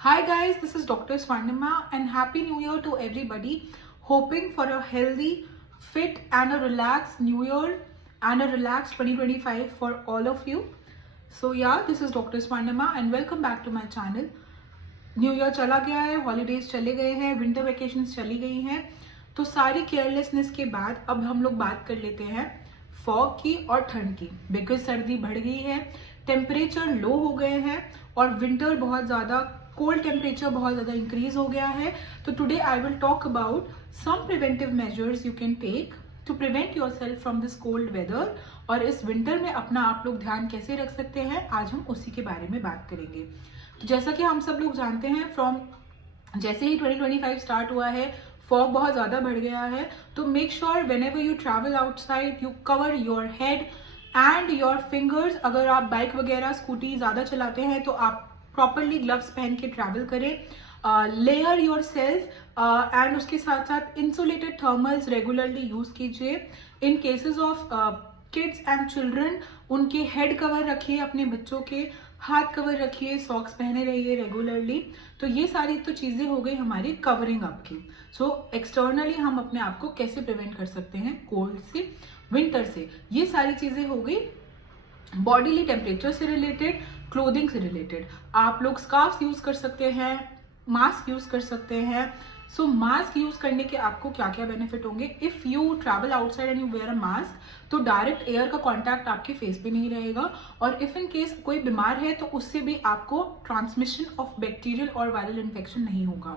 Hi guys, this is Dr. Swarnima and Happy New Year to everybody. Hoping for a healthy, fit and a relaxed New Year and a relaxed 2025 for all of you. So yeah, this is Dr. Swarnima and welcome back to my channel. New year चला गया है, holidays चले गए हैं, winter vacations चली गई हैं, तो सारी केयरलेसनेस के बाद अब हम लोग बात कर लेते हैं फॉग की और ठंड की। बिकॉज सर्दी बढ़ गई है, टेम्परेचर लो हो गए हैं और विंटर बहुत ज़्यादा कोल्ड टेम्परेचर बहुत ज़्यादा इंक्रीज हो गया है। तो today I will talk about some preventive measures you can take to prevent yourself from this cold weather, और इस विंटर में अपना आप लोग ध्यान कैसे रख सकते हैं, आज हम उसी के बारे में बात करेंगे। तो जैसा कि हम सब लोग जानते हैं, जैसे ही 2025 स्टार्ट हुआ है, फॉग बहुत ज़्यादा बढ़ गया है। तो make sure whenever you travel outside you cover your head and your fingers. अगर आप बाइक वगैरह स्कूटी ज़्यादा चलाते हैं तो आप प्रॉपरली ग्लव्स पहन के ट्रैवल करें। लेयर योर सेल्फ एंड उसके साथ साथ इंसुलेटेड थर्मल्स रेगुलरली यूज कीजिए। In cases of kids and children, उनके हेड कवर रखिए, अपने बच्चों के हाथ कवर रखिए, सॉक्स पहने रहिए रेगुलरली। तो ये सारी तो चीजें हो गई हमारी कवरिंग अप की। सो एक्सटर्नली हम अपने आप को कैसे प्रिवेंट कर सकते हैं कोल्ड से, विंटर से, ये सारी चीजें हो गई बॉडीली टेम्परेचर से रिलेटेड, क्लोथिंग से रिलेटेड। आप लोग स्कार्फ यूज कर सकते हैं, मास्क यूज कर सकते हैं। सो मास्क यूज करने के आपको क्या क्या बेनिफिट होंगे? If you travel outside and you wear a mask, तो डायरेक्ट एयर का कांटेक्ट आपके फेस पे नहीं रहेगा, और इफ इन केस कोई बीमार है तो उससे भी आपको ट्रांसमिशन ऑफ बैक्टीरियल और वायरल इन्फेक्शन नहीं होगा।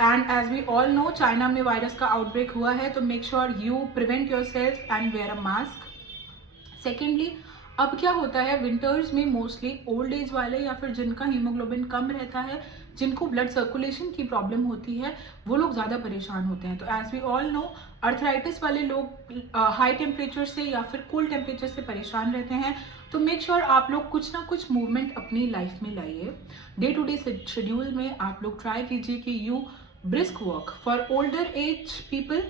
And as we all know, China में वायरस का आउटब्रेक हुआ है, तो make sure you prevent yourself and wear a mask. Secondly, अब क्या होता है विंटर्स में, मोस्टली ओल्ड एज वाले या फिर जिनका हीमोग्लोबिन कम रहता है, जिनको ब्लड सर्कुलेशन की प्रॉब्लम होती है, वो लोग ज़्यादा परेशान होते हैं। तो as we all know, arthritis वाले लोग हाई टेम्परेचर से या फिर कोल्ड टेम्परेचर से परेशान रहते हैं। तो मेक श्योर आप लोग कुछ ना कुछ मूवमेंट अपनी लाइफ में लाइए। डे टू डे शेड्यूल में आप लोग ट्राई कीजिए कि you brisk walk. For older age people,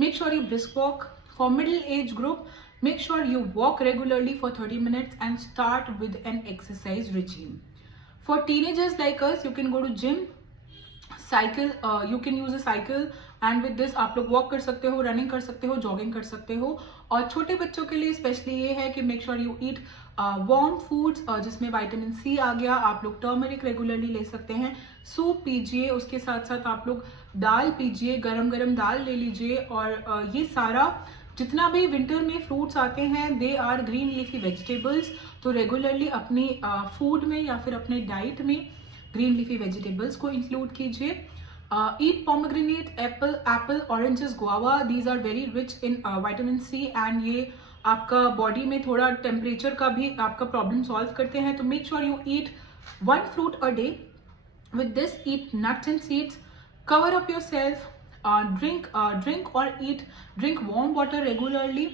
make sure you brisk walk. For middle age group, make sure you walk regularly for 30 minutes and start with an exercise regime. For teenagers like us, you can go to gym, cycle, you can use a cycle, and with this आप लोग walk कर सकते हो, running कर सकते हो, jogging कर सकते हो। और छोटे बच्चों के लिए स्पेशली ये है कि make sure you eat warm foods, जिसमें विटामिन सी आ गया। आप लोग टर्मरिक रेगुलरली ले सकते हैं, सूप पीजिए, उसके साथ साथ आप लोग दाल पीजिए, गरम गरम दाल ले लीजिए। और ये सारा जितना भी विंटर में फ्रूट्स आते हैं, they are green leafy vegetables. तो रेगुलरली अपनी फूड में या फिर अपने डाइट में ग्रीन लीफी वेजिटेबल्स को इंक्लूड कीजिए। Eat pomegranate, apple, oranges, guava, these are very rich in vitamin C, and ये आपका बॉडी में थोड़ा टेम्परेचर का भी आपका प्रॉब्लम सॉल्व करते हैं। तो make sure you eat 1 fruit a day. With this, eat nuts and seeds, cover up yourself, drink warm water regularly,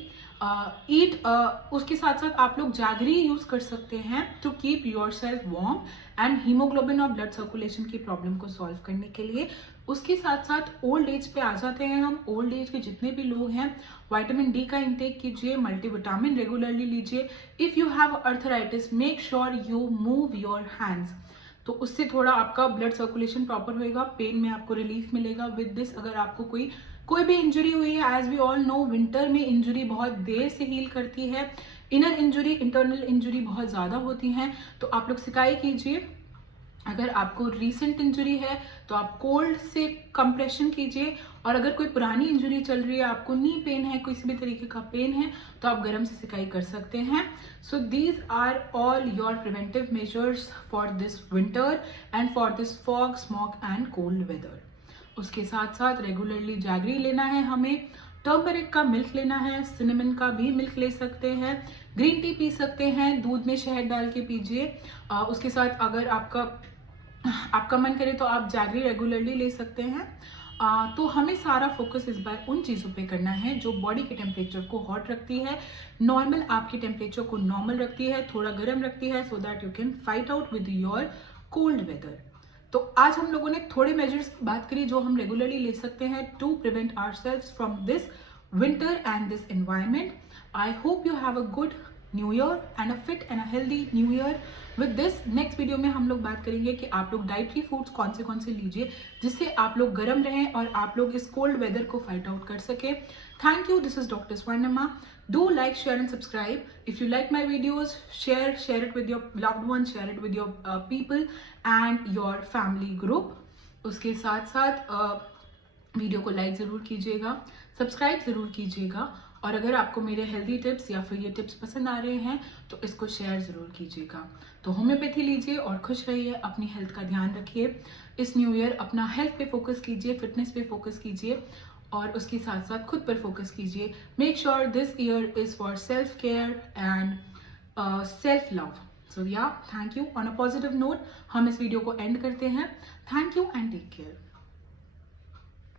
उसके साथ साथ आप लोग जैगरी यूज कर सकते हैं to keep yourself warm and haemoglobin और ब्लड सर्कुलेशन की प्रॉब्लम को सॉल्व करने के लिए। उसके साथ साथ ओल्ड एज पे आ जाते हैं हम। ओल्ड एज के जितने भी लोग हैं, विटामिन डी का इंटेक कीजिए, मल्टीविटामिन रेगुलरली लीजिए। If you have arthritis, make sure you move your hands, तो उससे थोड़ा आपका ब्लड सर्कुलेशन प्रॉपर होएगा, पेन में आपको रिलीफ मिलेगा। विद दिस, अगर आपको कोई भी इंजरी हुई है, as we all know, winter में इंजरी बहुत देर से हील करती है। इनर इंजरी, इंटरनल इंजरी बहुत ज्यादा होती हैं। तो आप लोग सिकाई कीजिए। अगर आपको रीसेंट इंजरी है तो आप कोल्ड से कंप्रेशन कीजिए, और अगर कोई पुरानी इंजरी चल रही है, आपको नी पेन है, किसी भी तरीके का पेन है, तो आप गर्म से सिकाई कर सकते हैं। So these are all your preventive measures for this winter and for this fog, smog and cold weather. उसके साथ साथ रेगुलरली जैगरी लेना है हमें, टर्मरिक का मिल्क लेना है, सिनेमन का भी मिल्क ले सकते हैं, ग्रीन टी पी सकते हैं, दूध में शहद डाल के पीजिए। उसके साथ अगर आपका मन करे तो आप जैगरी रेगुलरली ले सकते हैं। तो हमें सारा फोकस इस बार उन चीज़ों पे करना है जो बॉडी के टेम्परेचर को हॉट रखती है, नॉर्मल आपके टेम्परेचर को नॉर्मल रखती है, थोड़ा गर्म रखती है, so that you can fight out with your cold weather. तो आज हम लोगों ने थोड़े मेजर्स की बात करी जो हम रेगुलरली ले सकते हैं to prevent ourselves from this winter and this environment. I hope you have a good new year and a fit and a healthy new year with this. Next video में हम लोग बात करेंगे कि आप लोग डाइटरी फूड्स कौन से लीजिए जिससे आप लोग गर्म रहें और आप लोग इस कोल्ड वेदर को फाइट आउट कर सके। Thank you. This is doctor Swarnima. Do like, share and subscribe. If you like my videos, share it with your loved ones, share it with your people and your family group. उसके साथ साथ video को like ज़रूर कीजिएगा, subscribe ज़रूर कीजिएगा और अगर आपको मेरे हेल्दी टिप्स या फिर ये टिप्स पसंद आ रहे हैं तो इसको शेयर ज़रूर कीजिएगा। तो होम्योपैथी लीजिए और खुश रहिए, अपनी हेल्थ का ध्यान रखिए। इस न्यू ईयर अपना हेल्थ पे फोकस कीजिए, फिटनेस पे फोकस कीजिए और उसके साथ साथ खुद पर फोकस कीजिए। Make sure this year is for self care and self love. So yeah, thank you. On a positive note हम इस वीडियो को एंड करते हैं। Thank you and take care.